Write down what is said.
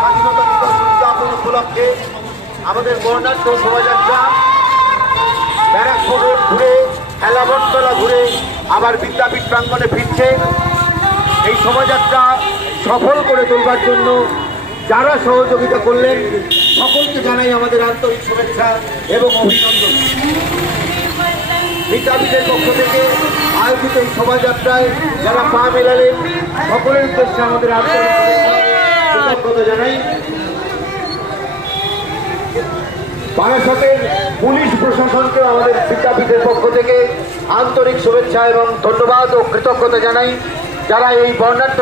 স্বাধীনতা দিবস আমাদের বর্ণাঢ্য শোভাযাত্রা, ব্যারাকপুর ঘুরে হেলাবরতলা ঘুরে আবার বিদ্যাপীঠ প্রাঙ্গণে ফিরছে। এই শোভাযাত্রা সফল করে তোলবার জন্য যারা সহযোগিতা করলেন সকলকে জানাই আমাদের আন্তরিক শুভেচ্ছা এবং অভিনন্দন। বিদ্যাপীঠের পক্ষ থেকে আয়োজিত এই শোভাযাত্রায় যারা পা মেলালেন, সকলের উদ্দেশ্যে আমাদের আন্তরিক জানাই। বারাসতের পুলিশ প্রশাসনকে আমাদের বিদ্যাপীঠের পক্ষ থেকে আন্তরিক শুভেচ্ছা এবং ধন্যবাদ ও কৃতজ্ঞতা জানাই। যারা এই বর্ণাঢ্য